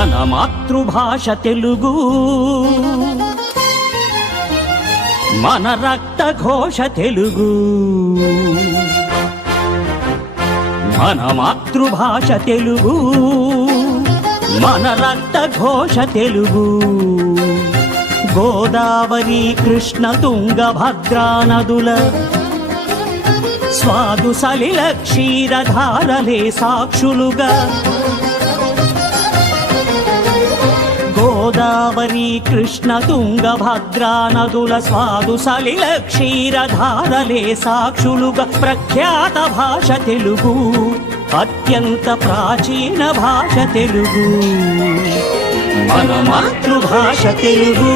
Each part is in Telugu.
మన మాతృభాష తెలుగు, మన రక్త ఘోష తెలుగు. మన మాతృభాష తెలుగు, మన రక్త ఘోష తెలుగు. గోదావరి కృష్ణ తుంగభద్రా నదుల స్వాదు సలిల క్షీరధారలే సాక్షులుగా. గోదావరి కృష్ణ తుంగభద్రా నదుల స్వాదు సలిల క్షీరధారలే సాక్షులుగా. ప్రఖ్యాత భాష తెలుగు, అత్యంత ప్రాచీన భాష తెలుగు. మన మాతృభాష తెలుగు,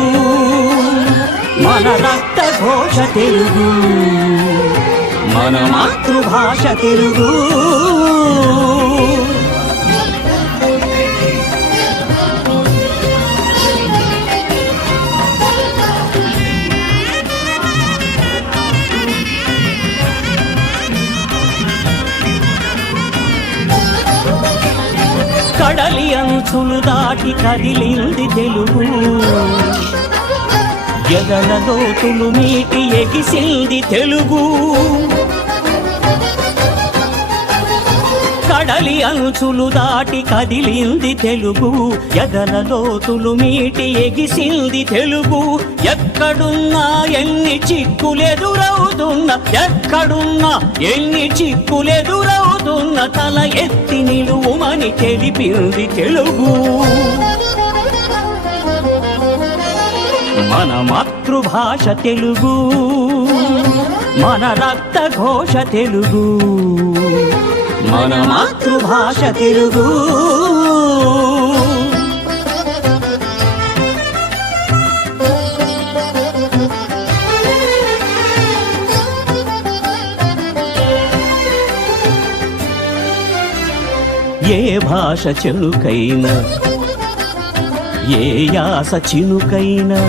మన రక్త ఘోష తెలుగు. మన మాతృభాష తెలుగు. కడలి అంచులు దాటి కదిలింది తెలుగు, ఎదల లోతులు మీటి ఎగిసింది తెలుగు. కడలి అంచులు దాటి కదిలింది తెలుగు, ఎదల లోతులు మీటి ఎగిసింది తెలుగు. ఎక్కడున్నా ఎన్ని చిక్కులెదురవుతున్నా, ఎక్కడున్నా ఎన్ని చిక్కులెదురవుతున్న తల ఎత్తి నిలువుమని తెలిపింది తెలుగు. మన మాతృభాష తెలుగు, మన రక్త ఘోష తెలుగు. మన మాతృభాష తెలుగు. ఏ భాష చెలుకైనా, ఏ యాస చినుకైనా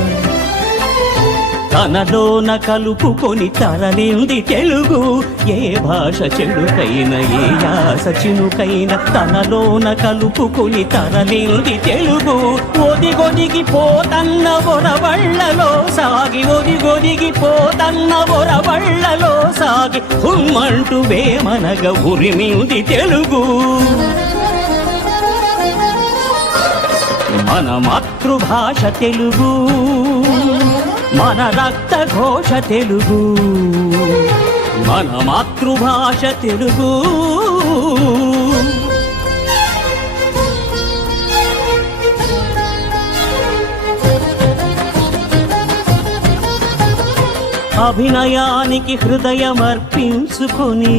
తనలోన కలుపుకొని తరలింది తెలుగు. ఏ భాష చెడుకైనా, ఏ యాస చినుకైనా తనలోన కలుపుకొని తరలింది తెలుగు. ఒదిగొదిగి పోతన్న ఒరవళ్ళలో సాగి, ఒదిగొదిగి పోతన్న ఒరవళ్ళలో సాగి హుమ్మంటూ వేమనగ ఉరిమింది తెలుగు. మన మాతృభాష తెలుగు, మన రక్త ఘోష తెలుగు. మన మాతృభాష తెలుగు. అభినయానికి హృదయమర్పించుకొని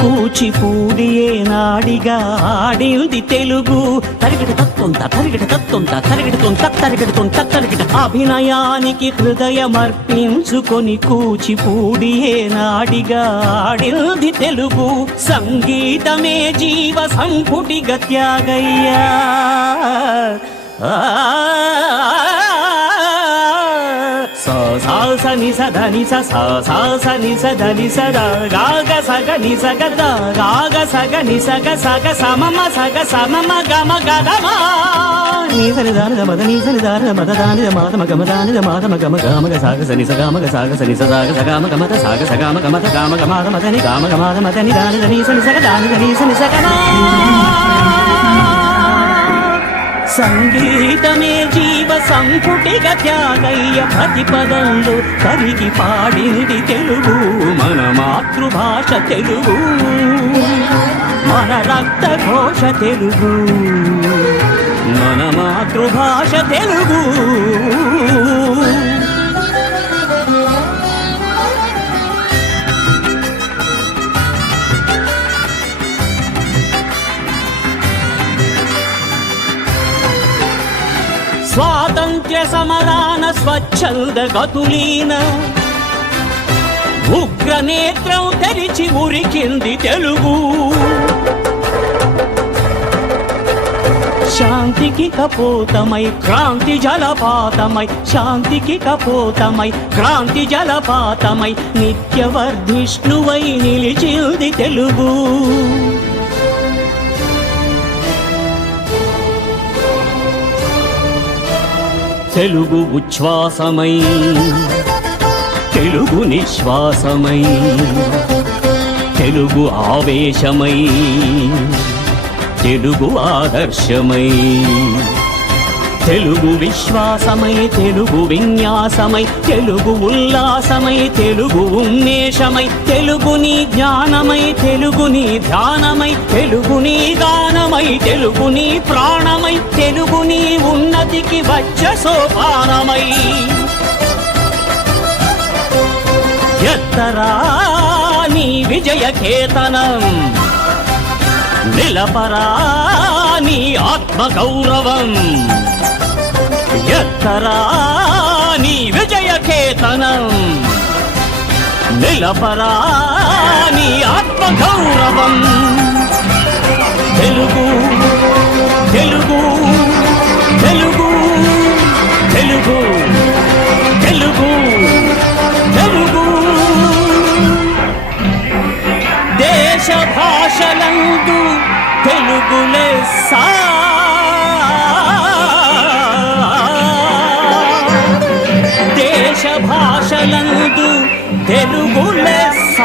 కూచిపూడియే నాడిగా ఆడింది తెలుగు. తరిగిట తత్తుంత, తరిగిట తత్తుంత, తరిగిడుతుంత, తరిగిడుతుంత, తరిగిట. అభినయానికి హృదయమర్పించుకొని కూచిపూడియే నాడిగా ఆడింది తెలుగు. సంగీతమే జీవ సంపుటిగా త్యాగయ్యా. సని సదని సని సదని సదా గాగ సగ ని సగ ద గాగ సగ ని సగ సగ సమమ సగ సమమ గమ గదమా నీ సని దాన మద నీ సని దాన మద దాని మాతమ గమ దాని మాతమ గమ గమ గ సాగ సని సగమ గ సాగ సని సదాగ సగమ గమ ద సాగ సగమ గమ ద గమ గమ ద మదని గమ గమ ద మదని దాని దని సని సగ దాని దని సని సగమా. సంగీతమే జీవ సంపుటిగా త్యాగయ్య ప్రతి పదంలో కరిగి పాడింది తెలుగు. మన మాతృభాష తెలుగు, మన రక్త ఘోష తెలుగు. మన మాతృభాష తెలుగు. స్వాతంత్ర్య సమరాన స్వచ్ఛంద గతులీన ఉగ్ర నేత్రం తెరిచి ఉరికింది తెలుగు. శాంతికి కపోతమై క్రాంతి జలపాతమై, శాంతికి కపోతమై క్రాంతి జలపాతమై నిత్యవర్ధిష్ణువై నిలిచింది తెలుగు. తెలుగు ఉచ్ఛ్వాసమై తెలుగు నిశ్వాసమై తెలుగు ఆవేశమై తెలుగు ఆదర్శమై తెలుగు విశ్వాసమై తెలుగు విన్యాసమై తెలుగు ఉల్లాసమై తెలుగు ఉన్మేషమై తెలుగుని జ్ఞానమై తెలుగుని ధ్యానమై తెలుగుని గానమై తెలుగుని ప్రాణమై తెలుగుని ఉన్నతికి వచ్చే సోపానమై ఎత్తరా నీ విజయ కేతనం నిలపరా నీ ఆత్మ గౌరవం ఎత్తరా నీ విజయ కేతనం నిలపరా నీ ఆత్మ గౌరవం తెలుగు తెలుగు తెలుగు తెలుగు తెలుగు తెలుగు దేశ భాషలందు తెలుగు లెస్స దేశ భాషలందు తెలుగు లెస్స